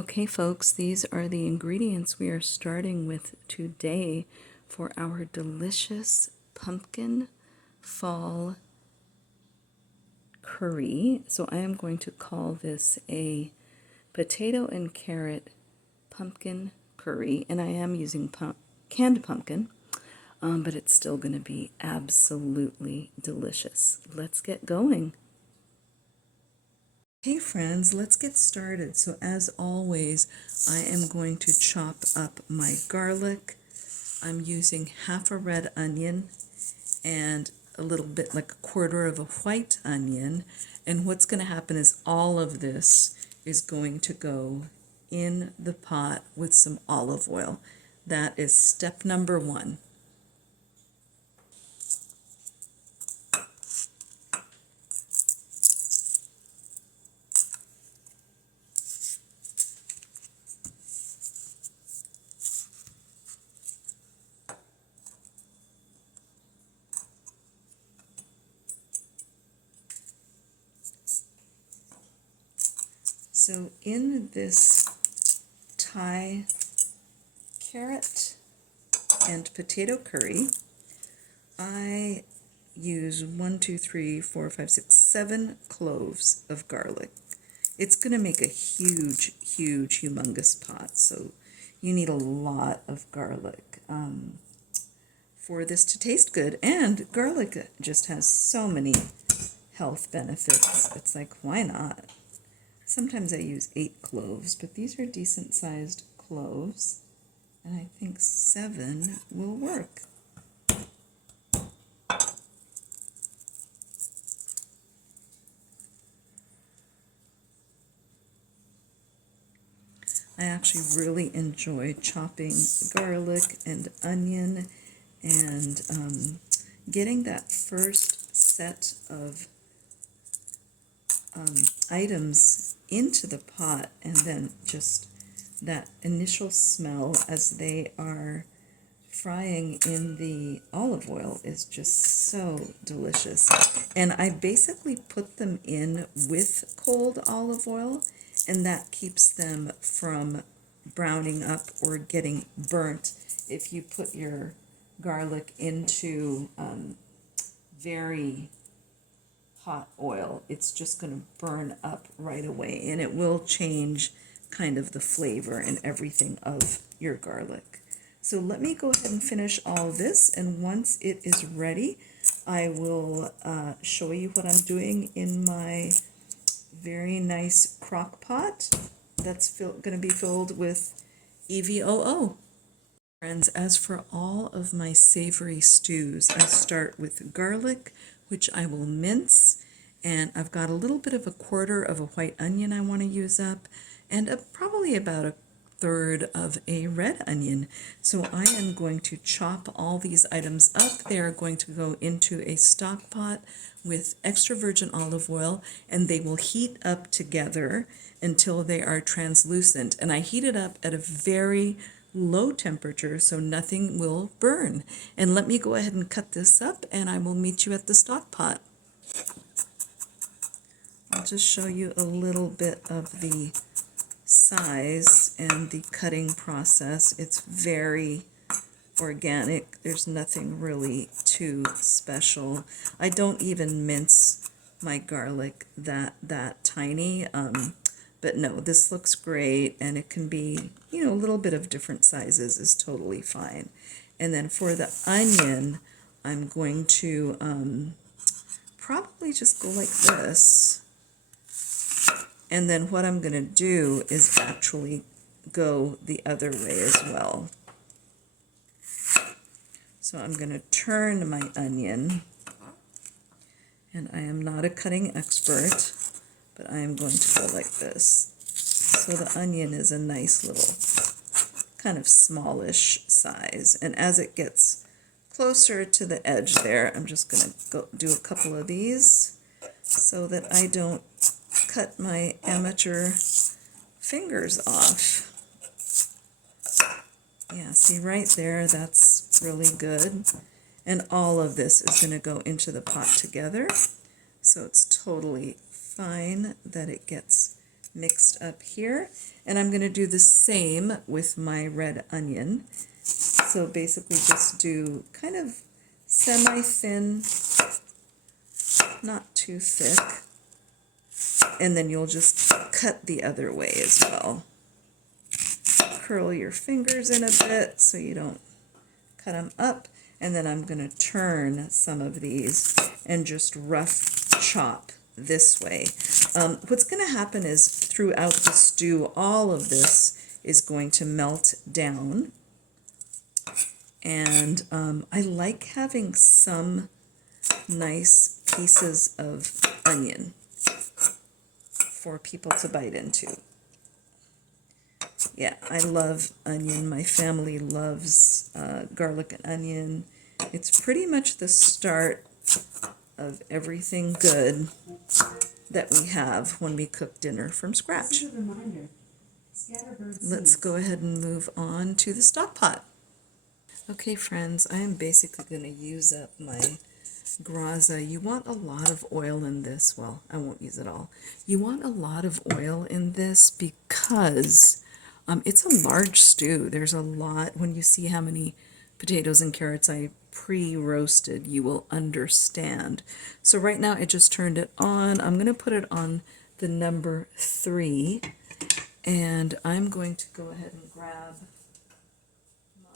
Okay, folks, these are the ingredients we are starting with today for our delicious pumpkin fall curry. So I am going to call this a potato and carrot pumpkin curry, and I am using canned pumpkin, but it's still going to be absolutely delicious. Let's get going. Hey friends, let's get started. So as always, I am going to chop up my garlic. I'm using half a red onion and a little bit like a quarter of a white onion. And what's going to happen is all of this is going to go in the pot with some olive oil. That is step number one. So in this Thai carrot and potato curry, I use 7 cloves of garlic. It's going to make a huge, humongous pot, so you need a lot of garlic for this to taste good. And garlic just has so many health benefits. It's like, why not? Sometimes I use 8 cloves, but these are decent sized cloves, and I think 7 will work. I actually really enjoy chopping garlic and onion and getting that first set of items into the pot, and then just that initial smell as they are frying in the olive oil is just so delicious. And I basically put them in with cold olive oil, and that keeps them from browning up or getting burnt. If you put your garlic into very hot oil, it's just going to burn up right away, and it will change kind of the flavor and everything of your garlic. So let me go ahead and finish all this, and once it is ready, I will show you what I'm doing in my very nice crock pot that's going to be filled with EVOO. Friends, as for all of my savory stews, I start with garlic, which I will mince, and I've got a little bit of a quarter of a white onion I want to use up, and probably about a third of a red onion. So I am going to chop all these items up. They are going to go into a stock pot with extra virgin olive oil, and they will heat up together until they are translucent. And I heat it up at a very low temperature so nothing will burn. And let me go ahead and cut this up, and I will meet you at the stock pot. I'll just show you a little bit of the size and the cutting process. It's very organic. There's nothing really too special. I don't even mince my garlic that tiny. But no, this looks great, and it can be, a little bit of different sizes is totally fine. And then for the onion, I'm going to probably just go like this. And then what I'm going to do is actually go the other way as well. So I'm going to turn my onion, and I am not a cutting expert, but I am going to go like this. So the onion is a nice little kind of smallish size. And as it gets closer to the edge there, I'm just going to go do a couple of these so that I don't cut my amateur fingers off. Yeah, see right there, that's really good. And all of this is going to go into the pot together. So it's totally fine that it gets mixed up here. And I'm going to do the same with my red onion. So basically just do kind of semi-thin, not too thick. And then you'll just cut the other way as well. Curl your fingers in a bit so you don't cut them up. And then I'm going to turn some of these and just rough chop this way. What's going to happen is throughout the stew, all of this is going to melt down. And I like having some nice pieces of onion for people to bite into. Yeah, I love onion. My family loves garlic and onion. It's pretty much the start of everything good that we have when we cook dinner from scratch. Let's go ahead and move on to the stock pot. Okay, friends, I am basically going to use up my graza. You want a lot of oil in this. Well, I won't use it all. You want a lot of oil in this because it's a large stew. There's a lot. When you see how many potatoes and carrots I pre-roasted, you will understand. So right now I just turned it on. I'm going to put it on the number 3, and I'm going to go ahead and grab my...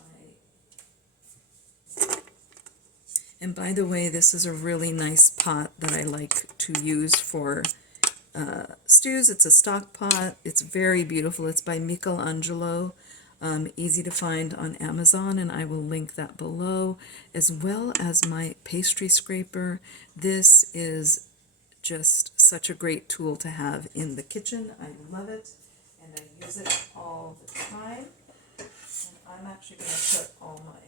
And by the way, this is a really nice pot that I like to use for stews. It's a stock pot. It's very beautiful. It's by Michelangelo. Easy to find on Amazon, and I will link that below, as well as my pastry scraper. This is just such a great tool to have in the kitchen. I love it, and I use it all the time. And I'm actually going to put all my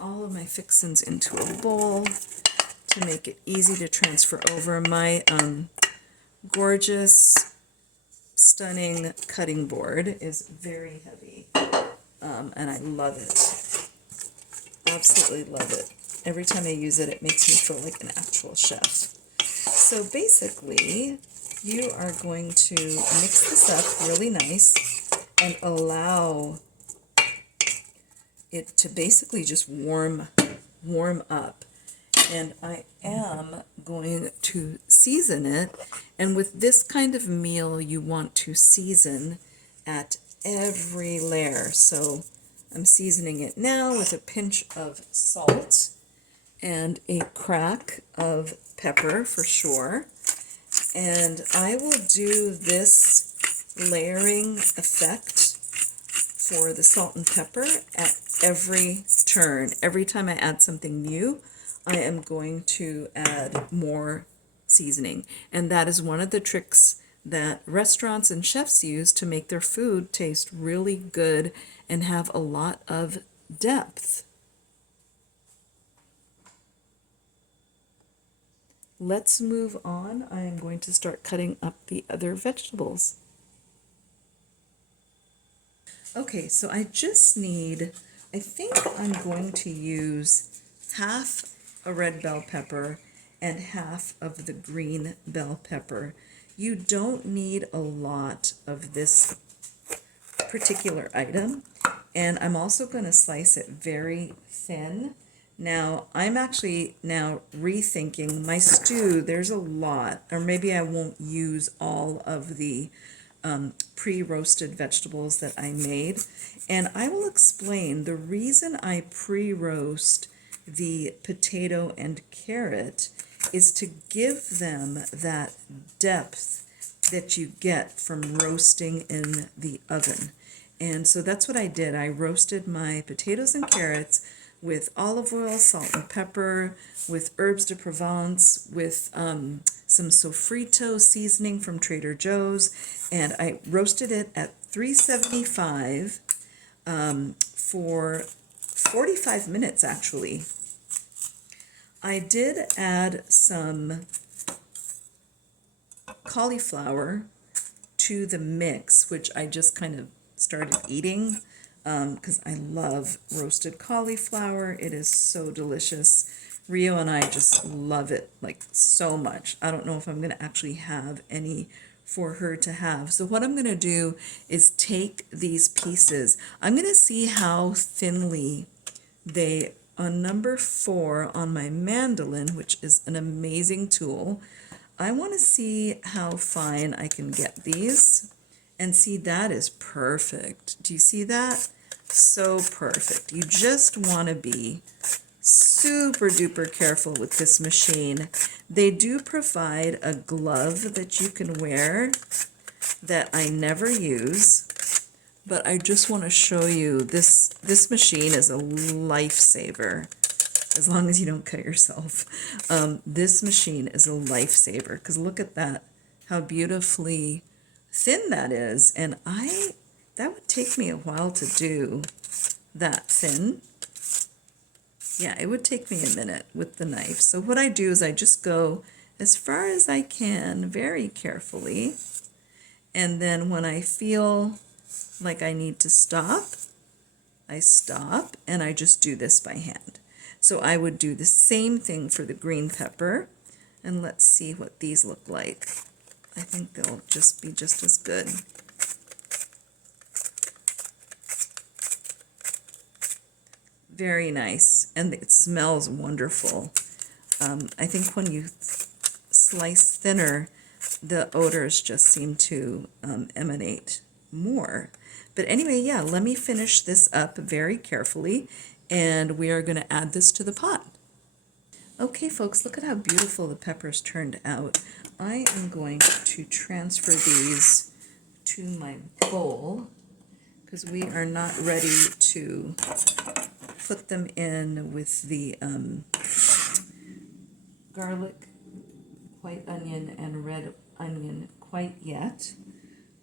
all of my fixins into a bowl to make it easy to transfer over. My gorgeous, stunning cutting board is very heavy, and I love it. Absolutely love it. Every time I use it, it makes me feel like an actual chef. So basically, you are going to mix this up really nice and allow it to basically just warm up. And I am going to season it. And with this kind of meal, you want to season at every layer. So I'm seasoning it now with a pinch of salt and a crack of pepper for sure. And I will do this layering effect for the salt and pepper at every turn. Every time I add something new, I am going to add more seasoning. And that is one of the tricks that restaurants and chefs use to make their food taste really good and have a lot of depth. Let's move on. I am going to start cutting up the other vegetables. Okay, so I just need, I think I'm going to use half a red bell pepper and half of the green bell pepper. You don't need a lot of this particular item, and I'm also going to slice it very thin. Now, I'm actually now rethinking my stew. There's a lot, or maybe I won't use all of the pre-roasted vegetables that I made, and I will explain the reason I pre-roast the potato and carrot is to give them that depth that you get from roasting in the oven. And so that's what I did. I roasted my potatoes and carrots with olive oil, salt and pepper, with herbes de Provence, with some sofrito seasoning from Trader Joe's, and I roasted it at 375 for 45 minutes actually. I did add some cauliflower to the mix, which I just kind of started eating because I love roasted cauliflower. It is so delicious Rio and I just love it like so much. I don't know if I'm going to actually have any for her to have. So what I'm going to do is take these pieces. I'm going to see how thinly they, on number 4 on my mandolin, which is an amazing tool, I want to see how fine I can get these. And see, that is perfect. Do you see that? So perfect. You just want to be super duper careful with this machine. They do provide a glove that you can wear that I never use, but I just want to show you this machine is a lifesaver. As long as you don't cut yourself. This machine is a lifesaver because look at that, how beautifully thin that is. And that would take me a while to do that thin. Yeah, it would take me a minute with the knife. So what I do is I just go as far as I can very carefully. And then when I feel like I need to stop, I stop and I just do this by hand. So I would do the same thing for the green pepper. And let's see what these look like. I think they'll just be just as good. Very nice, and it smells wonderful. I think when you slice thinner, the odors just seem to emanate more. But anyway, yeah, let me finish this up very carefully, and we are going to add this to the pot. Okay, folks, look at how beautiful the peppers turned out. I am going to transfer these to my bowl because we are not ready to put them in with the garlic, white onion, and red onion quite yet.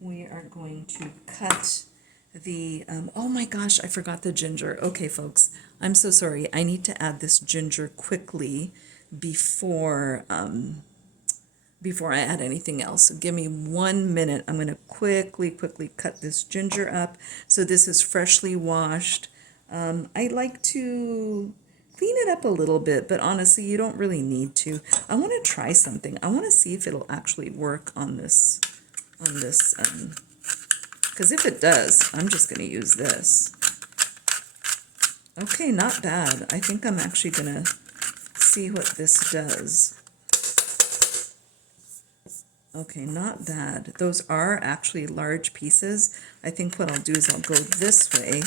We are going to cut the, oh my gosh, I forgot the ginger. Okay, folks, I'm so sorry. I need to add this ginger quickly before I add anything else. So give me 1 minute. I'm going to quickly cut this ginger up. So this is freshly washed. I like to clean it up a little bit, but honestly, you don't really need to. I want to try something. I want to see if it'll actually work on this, because if it does, I'm just going to use this. Okay, not bad. I think I'm actually going to see what this does. Okay, not bad. Those are actually large pieces. I think what I'll do is I'll go this way.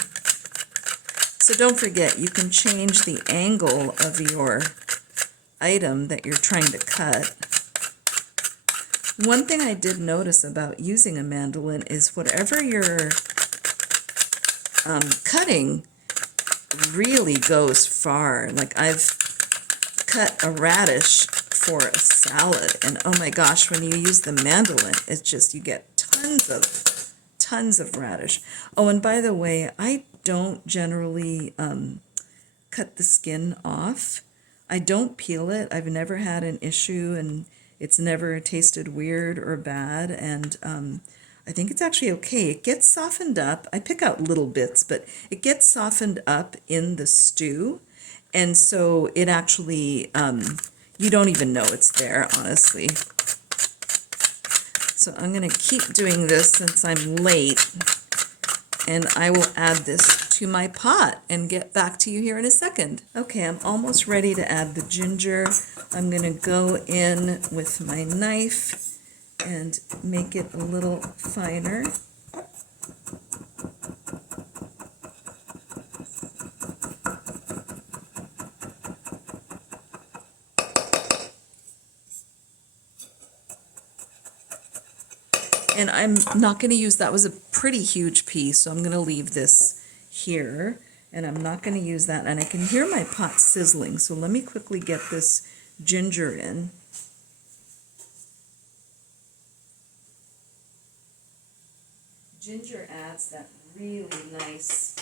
So don't forget, you can change the angle of your item that you're trying to cut. One thing I did notice about using a mandolin is whatever you're cutting really goes far. Like I've cut a radish for a salad, and oh my gosh, when you use the mandolin, it's just, you get tons of radish. Oh, and by the way, I don't generally cut the skin off. I don't peel it. I've never had an issue, and it's never tasted weird or bad, and I think it's actually okay. It gets softened up. I pick out little bits, but it gets softened up in the stew, and so it actually, you don't even know it's there, honestly. So I'm going to keep doing this since I'm late, and I will add this to my pot and get back to you here in a second. Okay, I'm almost ready to add the ginger. I'm going to go in with my knife and make it a little finer. And I'm not going to use, that was a pretty huge piece, so I'm going to leave this here, and I'm not going to use that. And I can hear my pot sizzling, so let me quickly get this ginger in. Ginger adds that really nice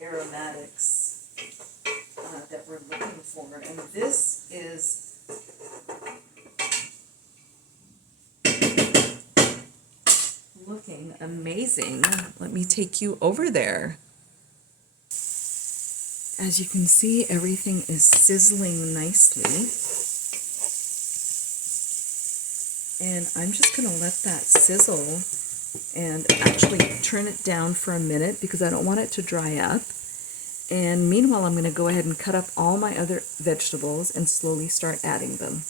aromatics that we're looking for, and this is looking amazing. Let me take you over there. As you can see, everything is sizzling nicely. And I'm just going to let that sizzle and actually turn it down for a minute because I don't want it to dry up. And meanwhile, I'm going to go ahead and cut up all my other vegetables and slowly start adding them.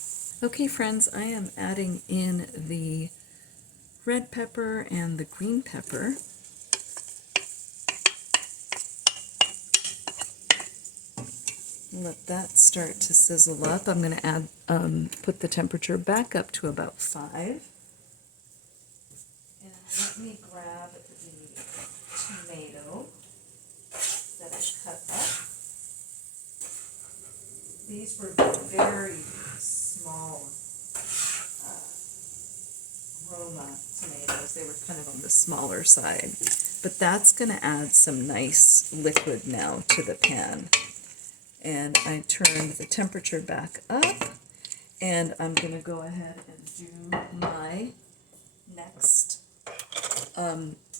Okay, friends, I am adding in the red pepper and the green pepper. Let that start to sizzle up. I'm going to add, put the temperature back up to about 5. And let me grab the tomato that I cut up. These were very small Roma tomatoes. They were kind of on the smaller side. But that's going to add some nice liquid now to the pan. And I turned the temperature back up, and I'm going to go ahead and do my next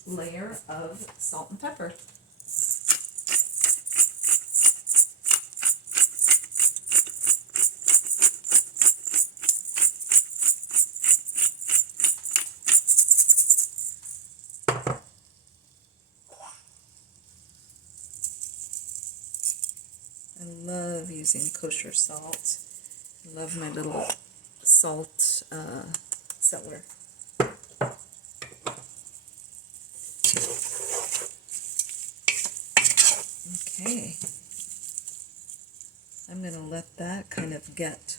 layer of salt and pepper. I love using kosher salt. I love my little salt cellar. Okay. I'm going to let that kind of get,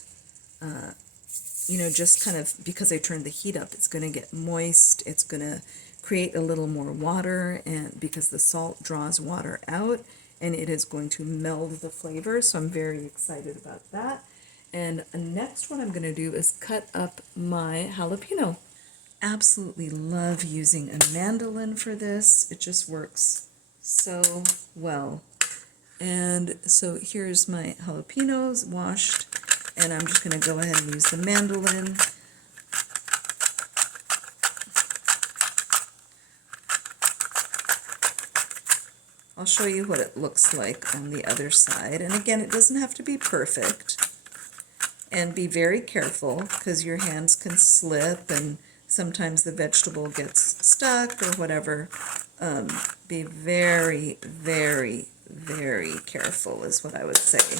just kind of, because I turned the heat up, it's going to get moist. It's going to create a little more water, and because the salt draws water out, and it is going to meld the flavor, so I'm very excited about that. And next what I'm going to do is cut up my jalapeno. Absolutely love using a mandolin for this. It just works so well. And so here's my jalapenos washed, and I'm just going to go ahead and use the mandolin. I'll show you what it looks like on the other side. And again, it doesn't have to be perfect. And be very careful because your hands can slip and sometimes the vegetable gets stuck or whatever. Be very, very, very careful is what I would say.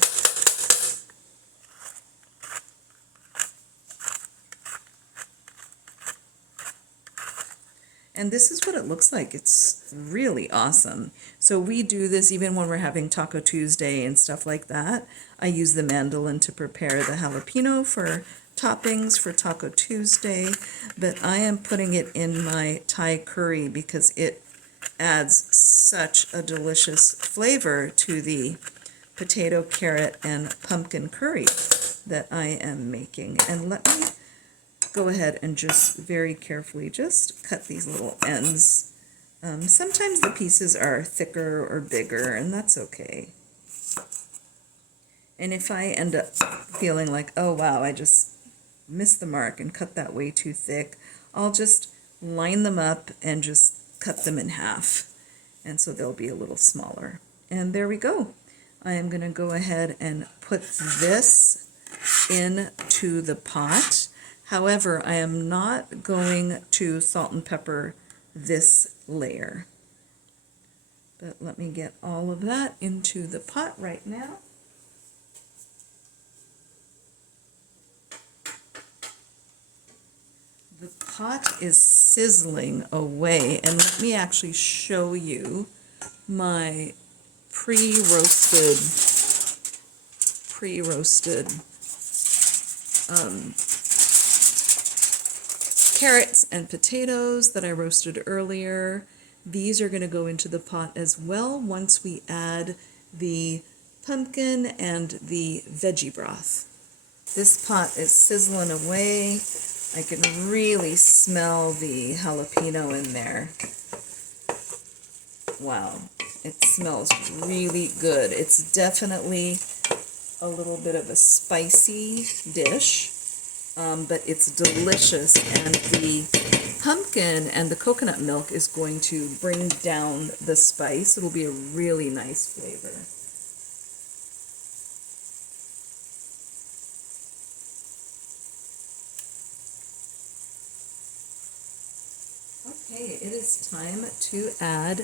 And this is what it looks like. It's really awesome. So we do this even when we're having Taco Tuesday and stuff like that. I use the mandolin to prepare the jalapeno for toppings for Taco Tuesday, but I am putting it in my Thai curry because it adds such a delicious flavor to the potato, carrot, and pumpkin curry that I am making. And let me go ahead and just very carefully just cut these little ends. Sometimes the pieces are thicker or bigger, and that's okay. And if I end up feeling like, oh wow, I just missed the mark and cut that way too thick, I'll just line them up and just cut them in half. And so they'll be a little smaller. And there we go. I am going to go ahead and put this into the pot. However, I am not going to salt and pepper this layer. But let me get all of that into the pot right now. The pot is sizzling away, and let me actually show you my pre-roasted carrots and potatoes that I roasted earlier. These are going to go into the pot as well once we add the pumpkin and the veggie broth. This pot is sizzling away. I can really smell the jalapeno in there. Wow, it smells really good. It's definitely a little bit of a spicy dish. But it's delicious, and the pumpkin and the coconut milk is going to bring down the spice. It'll be a really nice flavor. Okay, it is time to add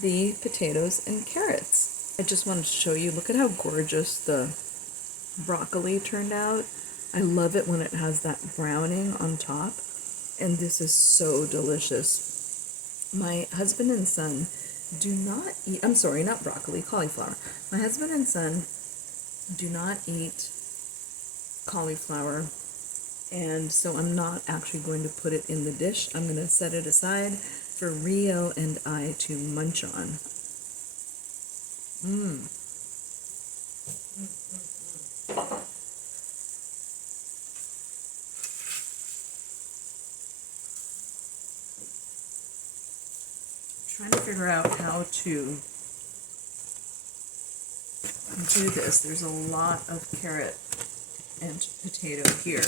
the potatoes and carrots. I just wanted to show you, look at how gorgeous the broccoli turned out. I love it when it has that browning on top, and this is so delicious. My husband and son do not eat, I'm sorry, not broccoli, cauliflower. My husband and son do not eat cauliflower, and so I'm not actually going to put it in the dish. I'm going to set it aside for Rio and I to munch on. Trying to figure out how to do this. There's a lot of carrot and potato here.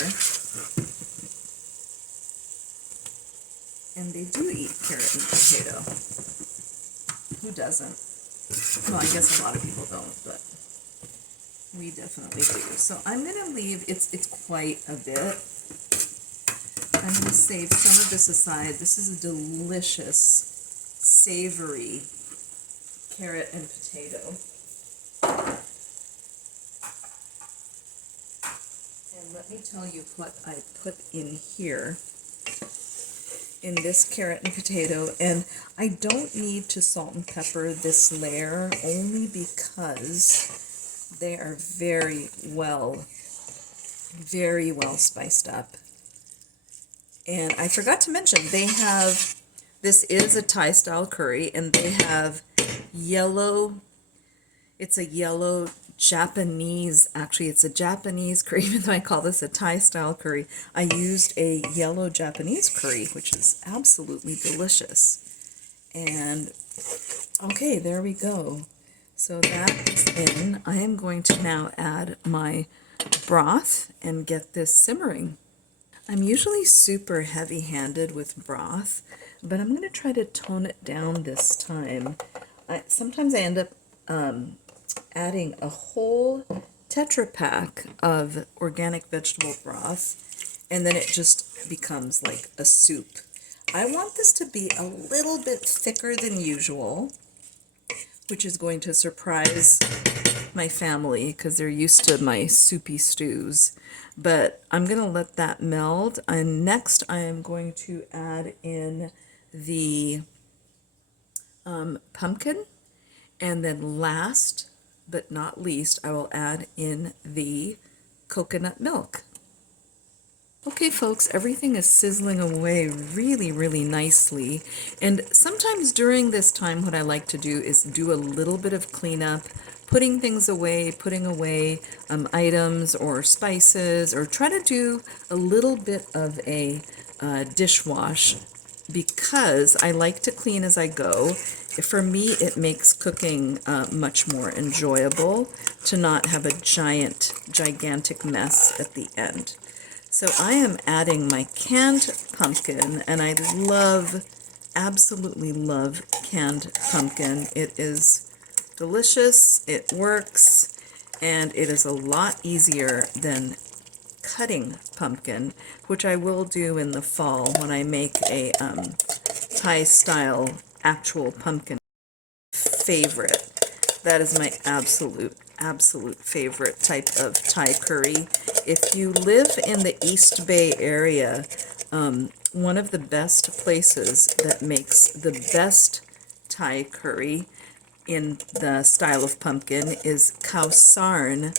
And they do eat carrot and potato. Who doesn't? Well, I guess a lot of people don't, but we definitely do. So I'm going to leave, it's quite a bit. I'm going to save some of this aside. This is a delicious, savory carrot and potato. And let me tell you what I put in here, in this carrot and potato. And I don't need to salt and pepper this layer, only because they are very well spiced up. And I forgot to mention, they have, this is a Thai style curry, and they have yellow, it's a yellow Japanese, actually it's a Japanese curry, even though I call this a Thai style curry. I used a yellow Japanese curry, which is absolutely delicious. And okay, there we go. So that is in. I am going to now add my broth and get this simmering. I'm usually super heavy-handed with broth, but I'm going to try to tone it down this time. Sometimes I end up adding a whole Tetra Pak of organic vegetable broth, and then it just becomes like a soup. I want this to be a little bit thicker than usual, which is going to surprise my family because they're used to my soupy stews. But I'm going to let that meld, and next I am going to add in the pumpkin, and then last but not least I will add in the coconut milk. Okay folks, everything is sizzling away really nicely, and sometimes during this time what I like to do is do a little bit of cleanup, putting things away, putting away items or spices, or try to do a little bit of a dishwash, because I like to clean as I go. For me, it makes cooking much more enjoyable to not have a gigantic mess at the end. So I am adding my canned pumpkin, and I absolutely love canned pumpkin. It is delicious, it works, and it is a lot easier than cutting pumpkin, which I will do in the fall when I make a Thai-style actual pumpkin favorite. That is my absolute favorite type of Thai curry. If you live in the East Bay area, one of the best places that makes the best Thai curry in the style of pumpkin is Khao Sarn,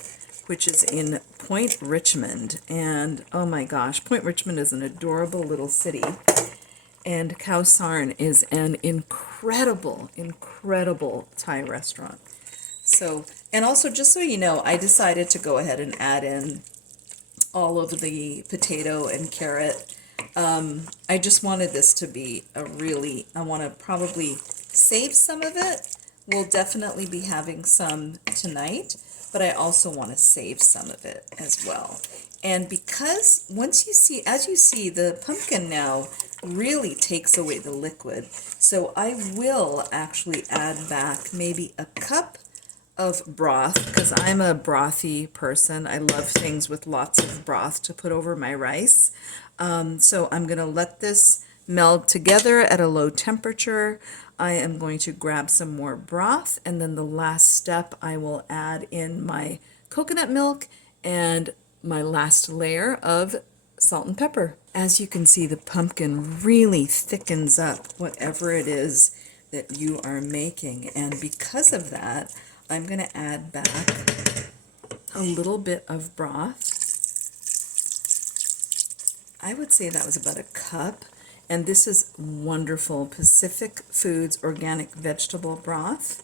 which is in Point Richmond. And oh my gosh, Point Richmond is an adorable little city, and Khao Sarn is an incredible Thai restaurant. So, and also, just so you know, I decided to go ahead and add in all of the potato and carrot. I just wanted this to be I want to probably save some of it. We'll definitely be having some tonight, but I also want to save some of it as well. And because as you see, the pumpkin now really takes away the liquid. So I will actually add back maybe a cup of broth, because I'm a brothy person. I love things with lots of broth to put over my rice. So I'm going to let this meld together at a low temperature. I am going to grab some more broth, and then the last step I will add in my coconut milk and my last layer of salt and pepper. As you can see, the pumpkin really thickens up whatever it is that you are making, and because of that, I'm going to add back a little bit of broth. I would say that was about a cup, and this is wonderful Pacific Foods organic vegetable broth,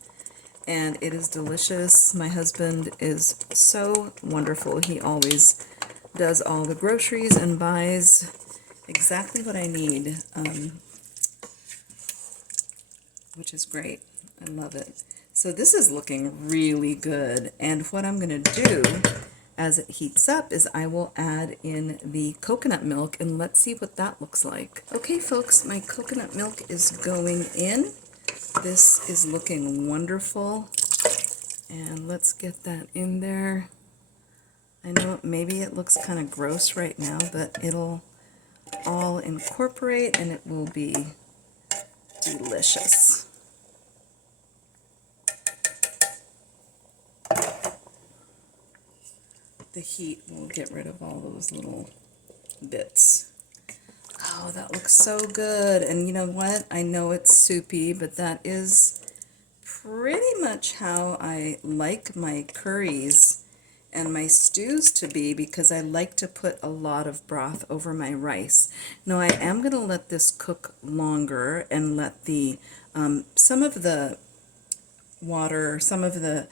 and it is delicious. My husband is so wonderful. He always does all the groceries and buys exactly what I need, which is great. I love it. So this is looking really good, and what I'm going to do as it heats up is I will add in the coconut milk, and let's see what that looks like. Okay folks, my coconut milk is going in. This is looking wonderful, and let's get that in there. I know maybe it looks kind of gross right now, but it'll all incorporate and it will be delicious. The heat will get rid of all those little bits. Oh, that looks so good. And you know what? I know it's soupy, but that is pretty much how I like my curries and my stews to be, because I like to put a lot of broth over my rice. Now I am going to let this cook longer and let the some of the water, some of the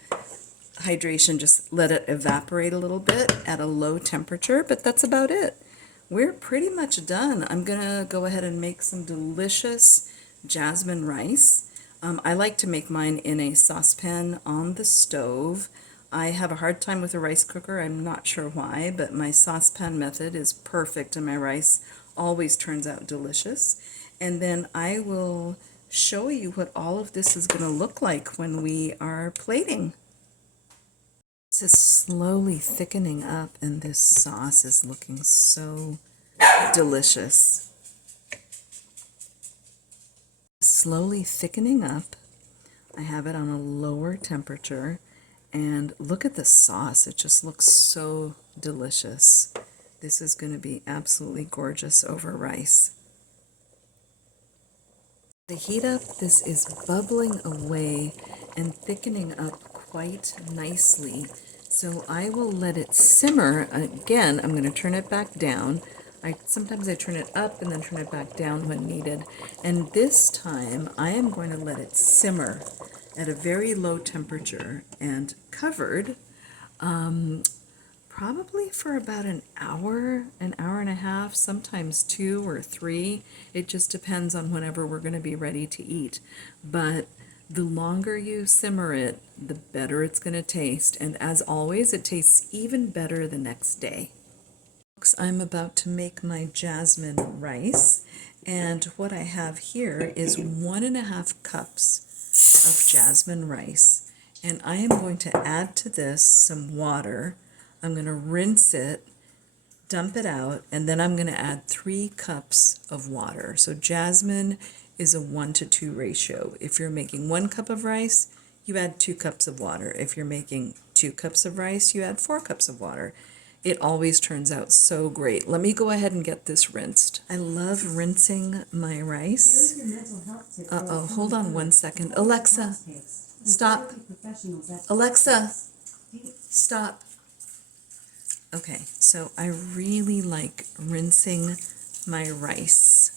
hydration, just let it evaporate a little bit at a low temperature, but that's about it. We're pretty much done. I'm gonna go ahead and make some delicious jasmine rice. I like to make mine in a saucepan on the stove. I have a hard time with a rice cooker. I'm not sure why, but my saucepan method is perfect and my rice always turns out delicious. And then I will show you what all of this is going to look like when we are plating. This is slowly thickening up, and this sauce is looking so delicious. Slowly thickening up. I have it on a lower temperature, and look at the sauce. It just looks so delicious. This is going to be absolutely gorgeous over rice. The heat up, this is bubbling away and thickening up quite nicely. So I will let it simmer. Again, I'm going to turn it back down. Sometimes I turn it up and then turn it back down when needed. And this time I am going to let it simmer at a very low temperature and covered probably for about an hour and a half, sometimes 2 or 3. It just depends on whenever we're going to be ready to eat. But the longer you simmer it, the better it's going to taste. And as always, it tastes even better the next day. I'm about to make my jasmine rice. And what I have here is 1.5 cups of jasmine rice. And I am going to add to this some water. I'm going to rinse it, dump it out, and then I'm going to add 3 cups of water. So jasmine is a 1-to-2 ratio. If you're making 1 cup of rice, you add 2 cups of water. If you're making 2 cups of rice, you add 4 cups of water. It always turns out so great. Let me go ahead and get this rinsed. I love rinsing my rice. Uh-oh, hold on 1 second. Alexa, stop. Alexa, stop. Okay, so I really like rinsing my rice.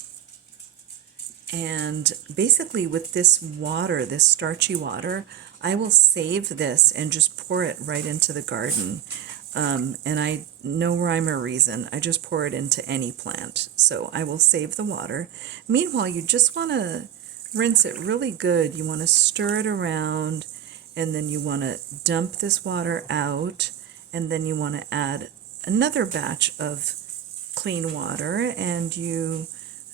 And basically with this water, this starchy water, I will save this and just pour it right into the garden. And I, no rhyme or reason, I just pour it into any plant. So I will save the water. Meanwhile, you just want to rinse it really good. You want to stir it around, and then you want to dump this water out, and then you want to add another batch of clean water, and you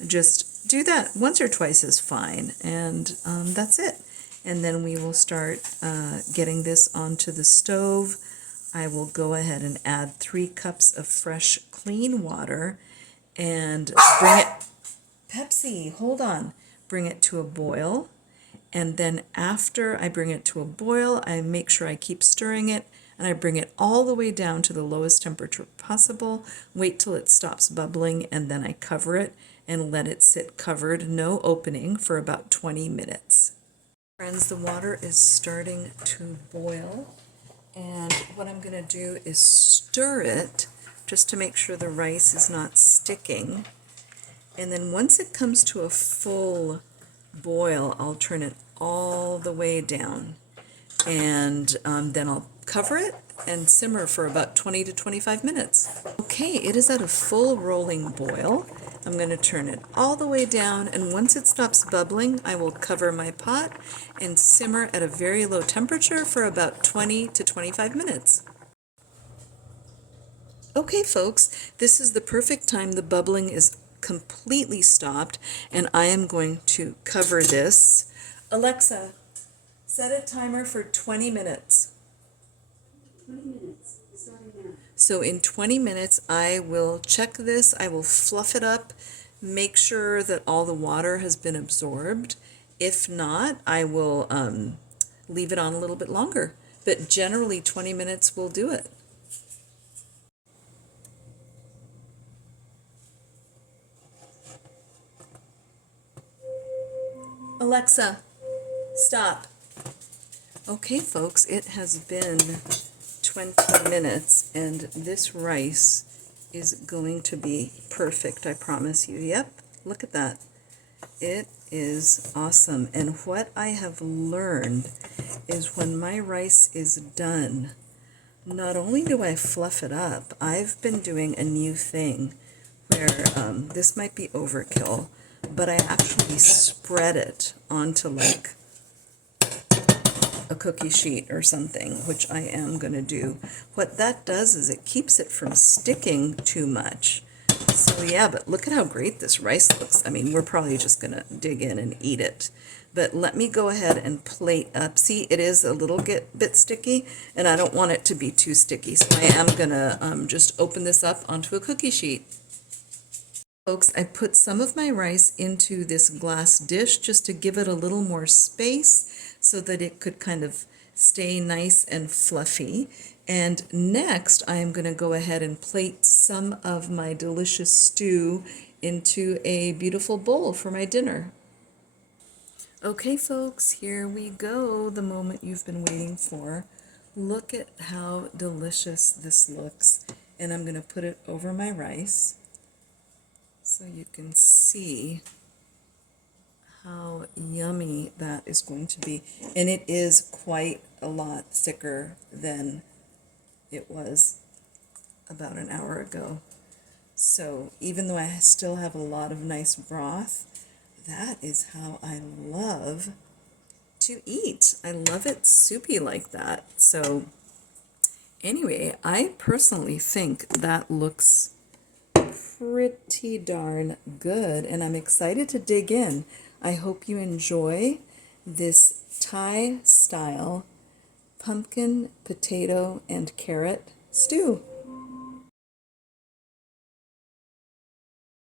just do that once or twice is fine, and that's it. And then we will start getting this onto the stove. I will go ahead and add 3 cups of fresh clean water and bring it. Pepsi. see, hold on. Bring it to a boil. And then after I bring it to a boil, I make sure I keep stirring it, and I bring it all the way down to the lowest temperature possible, wait till it stops bubbling, and then I cover it and let it sit covered, no opening, for about 20 minutes. Friends, the water is starting to boil, and what I'm going to do is stir it just to make sure the rice is not sticking. And then once it comes to a full boil, I'll turn it all the way down, and then I'll cover it and simmer for about 20 to 25 minutes. Okay, it is at a full rolling boil. I'm going to turn it all the way down, and once it stops bubbling, I will cover my pot and simmer at a very low temperature for about 20 to 25 minutes. Okay, folks, this is the perfect time. The bubbling is completely stopped, and I am going to cover this. Alexa, set a timer for 20 minutes. 20 minutes, starting now. So in 20 minutes, I will check this. I will fluff it up, make sure that all the water has been absorbed. If not, I will leave it on a little bit longer. But generally, 20 minutes will do it. Alexa, stop. Okay, folks, it has been 20 minutes, and this rice is going to be perfect, I promise you. Yep, look at that. It is awesome. And what I have learned is when my rice is done, not only do I fluff it up, I've been doing a new thing where this might be overkill, but I actually spread it onto like a cookie sheet or something, which I am going to do. What that does is it keeps it from sticking too much. So yeah, but look at how great this rice looks. I mean, we're probably just going to dig in and eat it. But let me go ahead and plate up. See, it is a little bit sticky, and I don't want it to be too sticky. So I am going to just open this up onto a cookie sheet. Folks, I put some of my rice into this glass dish just to give it a little more space so that it could kind of stay nice and fluffy. And next, I am going to go ahead and plate some of my delicious stew into a beautiful bowl for my dinner. Okay, folks, here we go, the moment you've been waiting for. Look at how delicious this looks. And I'm going to put it over my rice so you can see how yummy that is going to be. And it is quite a lot thicker than it was about an hour ago. So even though I still have a lot of nice broth, that is how I love to eat. I love it soupy like that. So anyway, I personally think that looks pretty darn good, and I'm excited to dig in. I hope you enjoy this Thai style pumpkin, potato, and carrot stew.